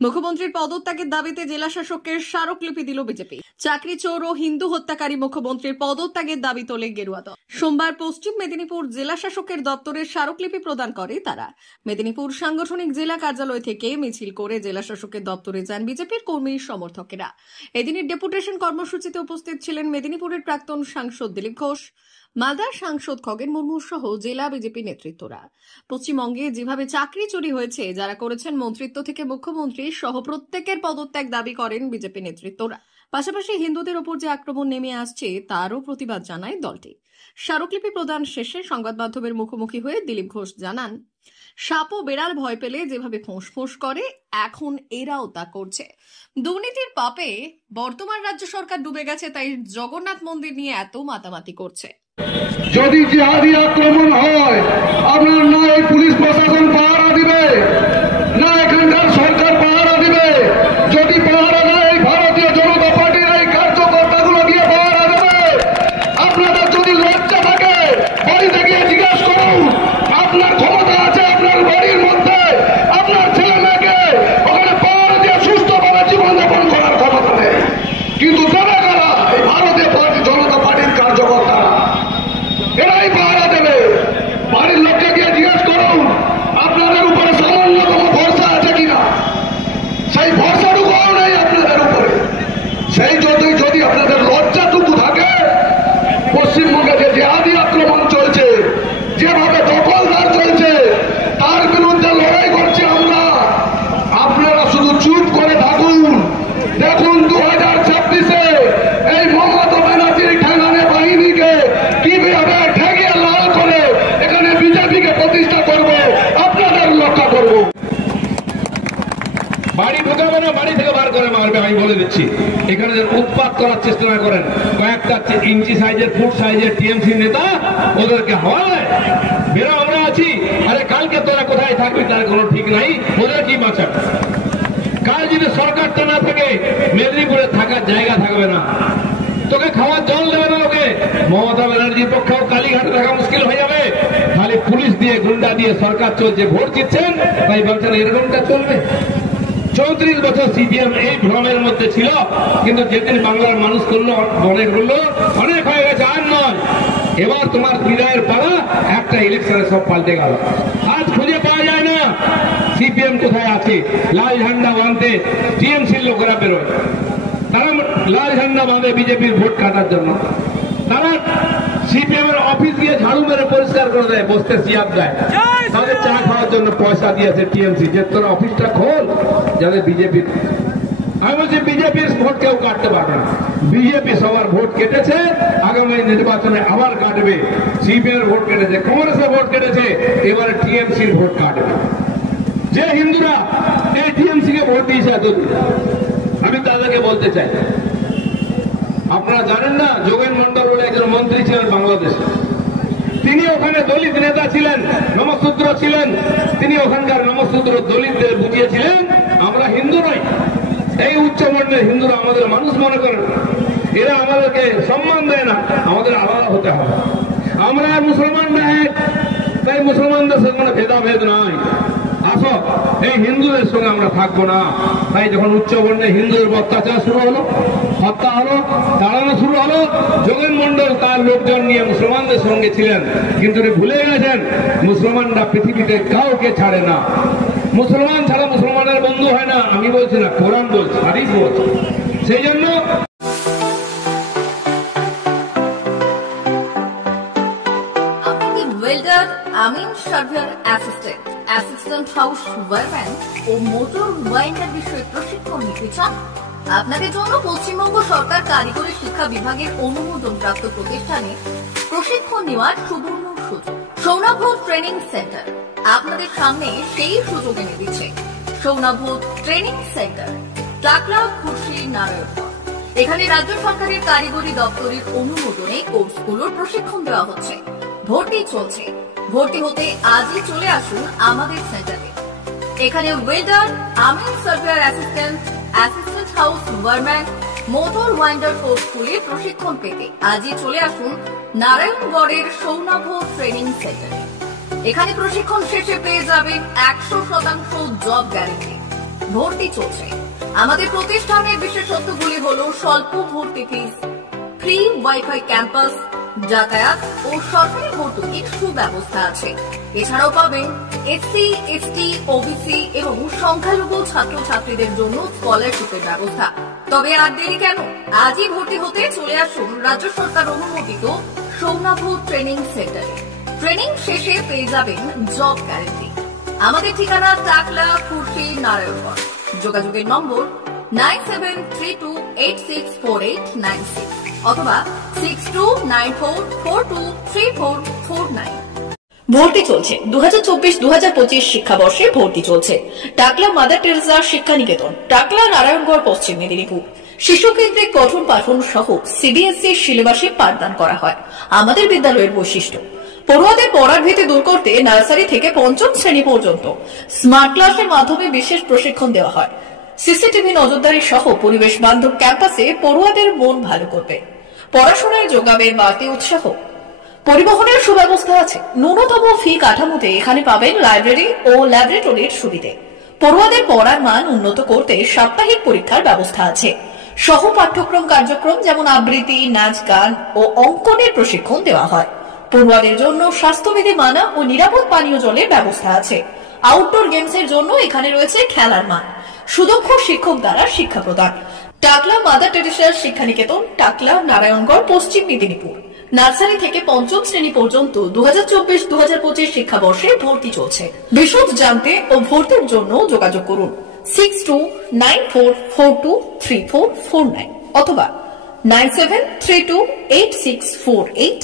মুখ্যমন্ত্রীর পদত্যাগের দাবিতে জেলা শাসকের স্মারকলিপি দিল বিজেপি। চাকরি চোর ও হিন্দু হত্যাকারী মুখ্যমন্ত্রীর পদত্যাগের দাবি তোলে গেরুয়া দল। সোমবার পশ্চিম মেদিনীপুর জেলা শাসকের দপ্তরের স্মারকলিপি প্রদান করে তারা। মেদিনীপুর সাংগঠনিক জেলা কার্যালয় থেকে মিছিল করে জেলা শাসকের দপ্তরে যান বিজেপির কর্মী সমর্থকেরা। এদিনের ডেপুটেশন কর্মসূচিতে উপস্থিত ছিলেন মেদিনীপুরের প্রাক্তন সাংসদ দিলীপ ঘোষ, মালদার সাংসদ খগেন মুর্মু সহ জেলা বিজেপি নেতৃত্বরা। পশ্চিমবঙ্গে যেভাবে চাকরি চুরি হয়েছে, যারা করেছেন মন্ত্রিত্ব থেকে মুখ্যমন্ত্রী সহ প্রত্যেকের পদত্যাগ দাবি করেন বিজেপি নেতৃত্বরা। পাশাপাশি হিন্দুদের ওপর যে আক্রমণ নেমে আসছে তারও প্রতিবাদ জানায় দলটি। স্মারকলিপি প্রদান শেষে সংবাদ মাধ্যমের মুখোমুখি হয়ে দিলীপ ঘোষ জানান, সাপ ও বেড়াল ভয় পেলে যেভাবে ফোঁস করে এখন এরাও তা করছে। দুর্নীতির পাপে বর্তমান রাজ্য সরকার ডুবে গেছে, তাই জগন্নাথ মন্দির নিয়ে এত মাতামাতি করছে। যদি জিহাদি আক্রমণ হয়, আপনার না এই পুলিশ প্রশাসন পাহারা দিবে, না এখানকার সরকার পাহারা দিবে। যদি পাহারা দেয়, এই ভারতীয় জনতা পার্টির এই কার্যকর্তাগুলো গিয়ে পাহারা দেবে। আপনাদের যদি লজ্জা থাকে, বাড়িতে গিয়ে জিজ্ঞাসা করুন। আপনার ক্ষমতা আছে আপনার বাড়ির মধ্যে, আপনার ছেলে মেয়েকে ওখানে পাহারা দিয়ে সুস্থভাবে জীবনযাপন করার ক্ষমতা নেই, কিন্তু দেবে কারা? এই ভারতীয় জনতা পার্টির কার্যকর্তারা। এরাই পাহারা দেবে। বাড়ির লোককে গিয়ে জিজ্ঞেস করুন আপনাদের উপরে সামান্যতম ভরসা আছে কিনা। সেই ভরসাটুকুও নেই আপনাদের উপরে। সেই যদি আপনাদের লজ্জাটুকু থাকে, পশ্চিমবঙ্গে যে জিহাদি আক্রমণ চলছে, যেভাবে দখলদার চলছে, তার বিরুদ্ধে লড়াই করছি আমরা। আপনারা শুধু চুপ করে থাকুন। দেখুন 2026-এ এই মমতা ব্যানার্জির ঠেঙানে বাহিনীকে কিভাবে ঠেকিয়ে লাল করে এখানে বিজেপিকে প্রতিষ্ঠা করবো, আপনাদের লক্ষ্য করবো। বাড়ি ঢুকাবে না, বাড়ি থেকে বার করে মারবে, আমি বলে দিচ্ছি। এখানে উৎপাত করার চেষ্টা না করেন। কয়েকটা ইঞ্চি সাইজের, ফুট সাইজের টিএমসি নেতা ওদেরকে হয় বেরো, আমরা আছি। আরে কালকে তোরা কোথায় থাকবি তার কোনো ঠিক নাই, ওদের কি বাঁচাবে? কাল যদি সরকারটা না থাকে, মেদিনীপুরে থাকার জায়গা থাকবে না, তোকে খাওয়ার জল দেবে না লোকে। মমতা ব্যানার্জির পক্ষেও কালীঘাটে থাকা মুশকিল হয়ে যাবে। খালি পুলিশ দিয়ে, গুন্ডা দিয়ে সরকার চলছে, ভোট জিতছেন, তাই বলছেন এরকমটা চলবে। 34 বছর সিপিএম এই ভ্রমের মধ্যে ছিল, কিন্তু যেদিন বাংলার মানুষ করলো, মনে করলো অনেক হয়ে গেছে, আর নয়। এবার তোমার বিদায়ের পালা, একটা ইলেকশনে সব পাল্টে গেল। আজ খুঁজে পাওয়া যায় না সিপিএম কোথায় আছে। লাল ঝান্ডা বাঁধতে টিএমসির লোকেরা বেরোয়, তারা লাল ঝান্ডা বাঁধে বিজেপির ভোট কাটার জন্য। তারা সিপিএম এর অফিস গিয়ে ঝাড়ু মেরে পরিষ্কার করে দেয়, বসতে সিয়াব দেয়, তাদের চা খাওয়ার জন্য পয়সা দিয়েছে টিএমসি, যে তোরা অফিসটা খোল যাদের বিজেপির। আমি বলছি বিজেপির ভোট কেউ কাটতে পারবে না। বিজেপি সবার ভোট কেটেছে, আগামী নির্বাচনে আবার কাটবে। সিপিএম ভোট কেটেছে, কংগ্রেসের ভোট কেটেছে, এবারে টিএমসির ভোট কাটবে। যে হিন্দুরা এই টিএমসি কে ভোট দিয়েছে এতদিন, আমি তাদেরকে বলতে চাই, আপনারা জানেন না যোগেন মন্ডল বলে একজন মন্ত্রী ছিলেন বাংলাদেশে। তিনি ওখানে দলিত নেতা ছিলেন, নমশূদ্র ছিলেন। তিনি ওখানকার নমশূদ্র দলিতদের বুঝিয়েছিলেন আমরা হিন্দু নই, এই উচ্চবর্ণের হিন্দুরা আমাদের মানুষ মনে করেন, এরা আমাদেরকে সম্মান দেয় না, আমাদের আলাদা হতে হবে। আমরা মুসলমানরা এক, তাই মুসলমানদের সঙ্গে কোনো ভেদাভেদ নয়। আসো, এই হিন্দুদের সঙ্গে আমরা থাকবো না। তাই যখন উচ্চবর্ণের হিন্দুদের অত্যাচার শুরু হলো, হত্যা হলো, তাড়ানো শুরু হলো, যোগেন মন্ডল তার লোকজন নিয়ে মুসলমানদের সঙ্গে ছিলেন, কিন্তু ভুলে গেছেন মুসলমানরা পৃথিবীতে কাউকে ছাড়ে না। মুসলমান ছাড়া মুসলমানের বন্ধু হয় না। আমি বলছি না, কোরআন বলছে, হাদিস বলছে। সেই জন্য ওয়েল্ডার, আমিন surveyor assistant, assistant house wireman ও মোটর ওয়াইন্ডার বিষয়ে প্রশিক্ষণ নিতে চান? আপনাদের জন্য পশ্চিমবঙ্গ সরকার কারিগরি শিক্ষা বিভাগের অনুমোদনপ্রাপ্ত প্রতিষ্ঠানে প্রশিক্ষণ নেওয়ার সুবর্ণ সুযোগ। সৌনাভ ট্রেনিং সেন্টার আপনাদের সামনে সেই সুযোগ এনে দিচ্ছে। সৌনাভ ট্রেনিং সেন্টার, টাকলা, খুশি, নারায়ণগঞ্জ। এখানে রাজ্য সরকারের কারিগরি দপ্তরের অনুমোদনে কোর্সগুলোর প্রশিক্ষণ দেওয়া হচ্ছে। ভর্তি চলছে। ভর্তি হতে আজই চলে আসুন আমাদের সেন্টারে। এখানে ওয়েল্ডার, আমিন surveyor assistant, assistant house wireman, motor winder কোর্সগুলি প্রশিক্ষণ পেতে আজই চলে আসুন নারায়ণগড়ের সৌনাভ ট্রেনিং সেন্টারে। এখানে প্রশিক্ষণ শেষে পেয়ে যাবেন 100% জব গ্যারান্টি। ভর্তি চলছে। আমাদের প্রতিষ্ঠানের বিশেষত্বগুলি হলো স্বল্প ভর্তি ফিস, ফ্রি ওয়াইফাই ক্যাম্পাস, যাতায়াত ও সরকারি ভর্তুকির সুব্যবস্থা আছে। এছাড়াও পাবেন এসসি, এসটি, ওবিসি এবং সংখ্যালঘু ছাত্রছাত্রীদের জন্য স্কলারশিপের ব্যবস্থা। তবে আর দেরি কেন, আজই ভর্তি হতে চলে আসুন রাজ্য সরকার অনুমোদিত সৌনাভ ট্রেনিং সেন্টারে। ট্রেনিং শেষে পেয়ে যাবেন জব গ্যারান্টি। আমাদের ঠিকানা টাকলা, খুরশি, নারায়ণগঞ্জ। যোগাযোগের নম্বর 9732864896 অথবা 6294423449। ভর্তি চলছে 2024-2025 শিক্ষাবর্ষে ভর্তি চলছে। টাকলা মাদার টেরেসা শিক্ষা নিকেতন, টাকলা, নারায়ণগড়, পশ্চিম মেদিনীপুর। শিশু কেন্দ্রিক পঠন পাঠন সহ সিবিএসই সিলেবাসে পাঠদান করা হয়। আমাদের বিদ্যালয়ের বৈশিষ্ট্য, পড়ুয়াদের পড়ার ভীতি দূর করতে নার্সারি থেকে পঞ্চম শ্রেণী পর্যন্ত স্মার্ট ক্লাসের মাধ্যমে বিশেষ প্রশিক্ষণ দেওয়া হয়। সিসিটিভি নজরদারি সহ পরিবেশ বান্ধব ক্যাম্পাসে পড়ুয়াদের মন ভালো করবে। পড়াশোনায় যোগাবে বাড়তি উৎসাহ। পরিবহনের সুব্যবস্থা আছে। ন্যূনতম ফি কাঠামোতে এখানে পাবেন লাইব্রেরি ও ল্যাবরেটরির সুবিধে। পড়ুয়াদের পড়ার মান উন্নত করতে সাপ্তাহিক পরীক্ষার ব্যবস্থা আছে। সহ পাঠ্যক্রম কার্যক্রম যেমন আবৃত্তি, নাচ, গান ও অঙ্কনের প্রশিক্ষণ দেওয়া হয়। পড়ুয়াদের জন্য স্বাস্থ্যবিধি মানা ও নিরাপদ পানীয় জলের ব্যবস্থা আছে। আউটডোর গেমসের জন্য এখানে রয়েছে খেলার মাঠ। সুদক্ষ শিক্ষক দ্বারা শিক্ষা প্রদান। টাকলা মাদার টেরেসা শিক্ষা নিকেতন, টাকলা, নারায়ণগড়, পশ্চিম মেদিনীপুর। নার্সারি থেকে পঞ্চম শ্রেণী পর্যন্ত 2024-2025 শিক্ষাবর্ষে ভর্তি চলছে। বিশদ জানতে ও ভর্তির জন্য যোগাযোগ করুন 6294423449 অথবা 9732864849।